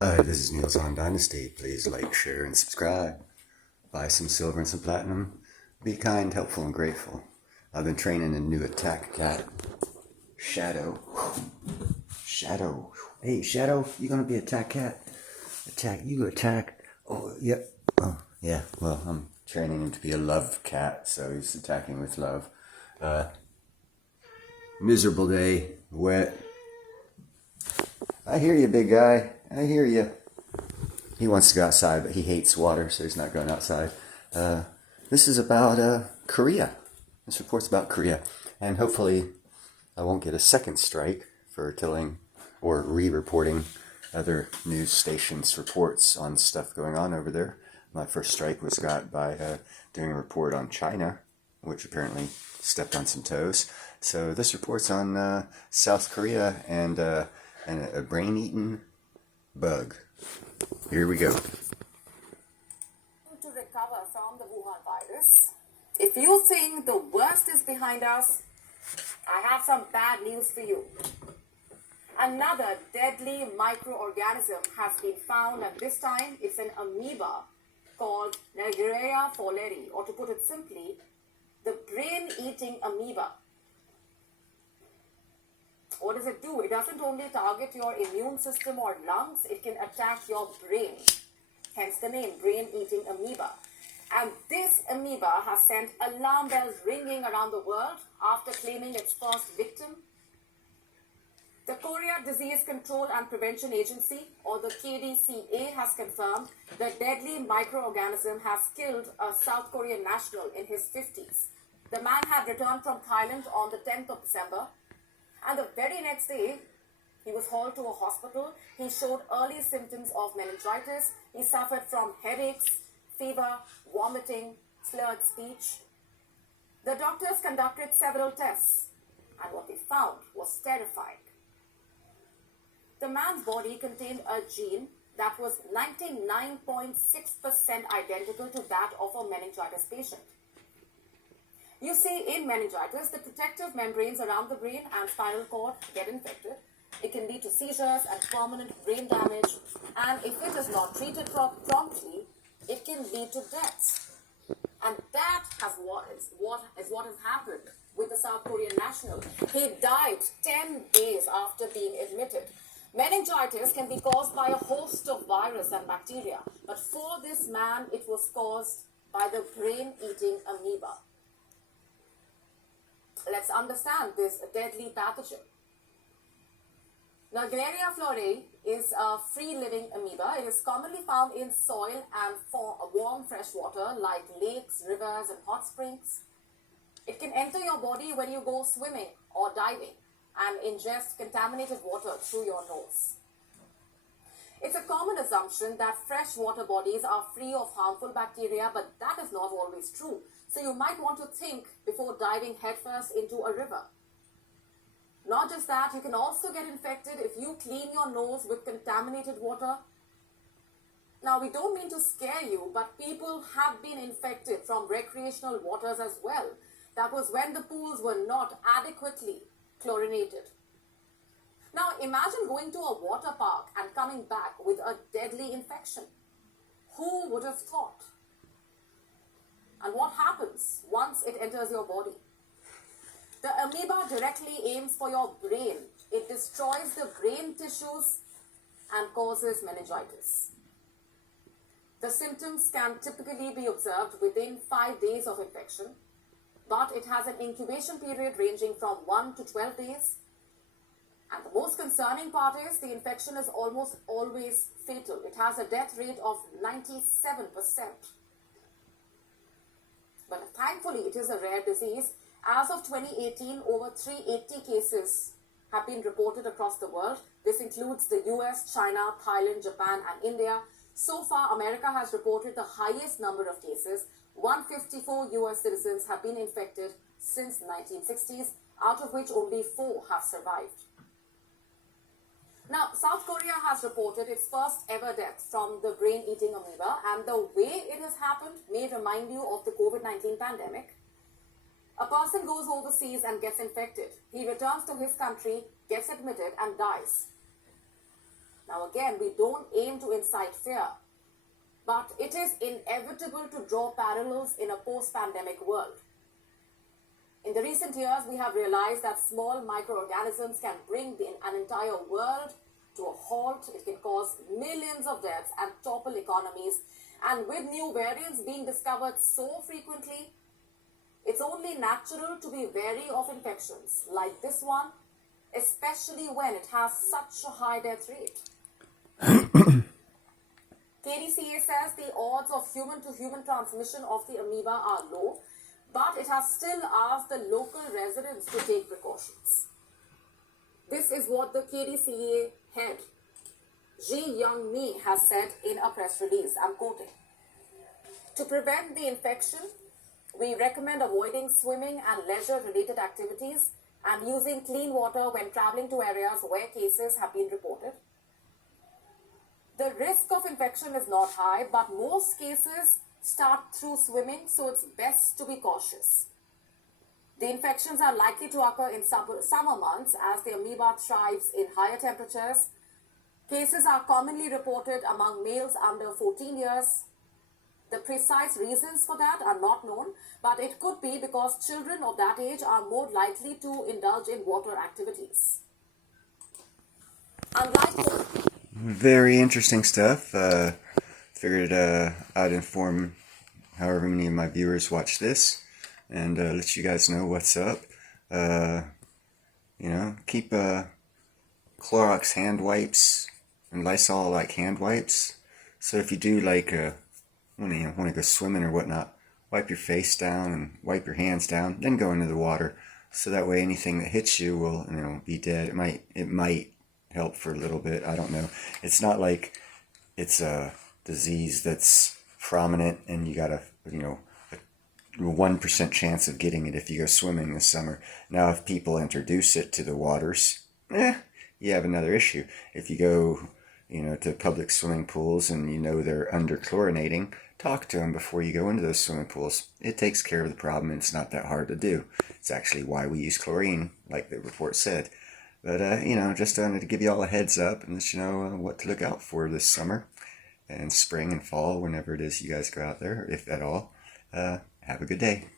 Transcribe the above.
This is Niels on Dynasty. Please like, share, and subscribe. Buy some silver and some platinum. Be kind, helpful, and grateful. I've been training a new attack cat. Shadow. Shadow. Hey, Shadow, you gonna be attack cat? Attack, you attack. Oh, yep. Oh, yeah, well, I'm training him to be a love cat, so he's attacking with love. Miserable day, wet. I hear you, big guy. I hear you. He wants to go outside, but he hates water, so he's not going outside. This is about Korea. This report's about Korea. And hopefully I won't get a second strike for telling or re-reporting other news stations' reports on stuff going on over there. My first strike was got by doing a report on China, which apparently stepped on some toes. So this report's on South Korea and a brain-eaten bug. Here we go. To recover from the Wuhan virus. If you think the worst is behind us, I have some bad news for you. Another deadly microorganism has been found, and this time it's an amoeba called Naegleria fowleri, or to put it simply, the brain-eating amoeba. What does it do? It doesn't only target your immune system or lungs, it can attack your brain. Hence the name, brain-eating amoeba. And this amoeba has sent alarm bells ringing around the world after claiming its first victim. The Korea Disease Control and Prevention Agency, or the KDCA, has confirmed the deadly microorganism has killed a South Korean national in his 50s. The man had returned from Thailand on the 10th of December. And the very next day, he was hauled to a hospital. He showed early symptoms of meningitis. He suffered from headaches, fever, vomiting, slurred speech. The doctors conducted several tests, and what they found was terrifying. The man's body contained a gene that was 99.6% identical to that of a meningitis patient. You see, in meningitis, the protective membranes around the brain and spinal cord get infected. It can lead to seizures and permanent brain damage, and if it is not treated promptly, it can lead to death. And that is what has happened with the South Korean national. He died 10 days after being admitted. Meningitis can be caused by a host of virus and bacteria, but for this man, it was caused by the brain-eating amoeba. Let's understand this deadly pathogen. Naegleria fowleri is a free-living amoeba. It is commonly found in soil and warm fresh water like lakes, rivers, and hot springs. It can enter your body when you go swimming or diving and ingest contaminated water through your nose. It's a common assumption that freshwater bodies are free of harmful bacteria, but that is not always true. So you might want to think before diving headfirst into a river. Not just that, you can also get infected if you clean your nose with contaminated water. Now, we don't mean to scare you, but people have been infected from recreational waters as well. That was when the pools were not adequately chlorinated. Now, imagine going to a water park and coming back with a deadly infection. Who would have thought? And what happens once it enters your body? The amoeba directly aims for your brain. It destroys the brain tissues and causes meningitis. The symptoms can typically be observed within 5 days of infection, but it has an incubation period ranging from 1 to 12 days. And the most concerning part is the infection is almost always fatal. It has a death rate of 97%. But thankfully, it is a rare disease. As of 2018, over 380 cases have been reported across the world. This includes the US, China, Thailand, Japan, and India. So far, America has reported the highest number of cases. 154 US citizens have been infected since the 1960s, out of which only 4 have survived. Now, South Korea has reported its first ever death from the brain-eating amoeba, and the way it has happened may remind you of the COVID-19 pandemic. A person goes overseas and gets infected. He returns to his country, gets admitted, and dies. Now again, we don't aim to incite fear, but it is inevitable to draw parallels in a post-pandemic world. In the recent years, we have realized that small microorganisms can bring an entire world to a halt. It can cause millions of deaths and topple economies. And with new variants being discovered so frequently, it's only natural to be wary of infections like this one, especially when it has such a high death rate. KDCA says the odds of human-to-human transmission of the amoeba are low, but it has still asked the local residents to take precautions. This is what the KDCA head, Ji Young Mi, has said in a press release. I'm quoting. To prevent the infection, we recommend avoiding swimming and leisure-related activities and using clean water when traveling to areas where cases have been reported. The risk of infection is not high, but most cases start through swimming, so it's best to be cautious. The infections are likely to occur in summer months as the amoeba thrives in higher temperatures. Cases are commonly reported among males under 14 years. The precise reasons for that are not known, but it could be because children of that age are more likely to indulge in water activities. Unlike Very interesting stuff. Figured I'd inform however many of my viewers watch this and let you guys know what's up. Keep Clorox hand wipes and Lysol like hand wipes. So if you do when you want to go swimming or whatnot, wipe your face down and wipe your hands down, then go into the water. So that way anything that hits you will be dead. It might help for a little bit. I don't know. It's not like it's a disease that's prominent and you got a 1% chance of getting it if you go swimming this summer. Now, if people introduce it to the waters, you have another issue. If you go, to public swimming pools and they're under-chlorinating, talk to them before you go into those swimming pools. It takes care of the problem and it's not that hard to do. It's actually why we use chlorine, like the report said. But, just wanted to give you all a heads up and let you know what to look out for this summer and spring and fall, whenever it is you guys go out there, if at all. Have a good day.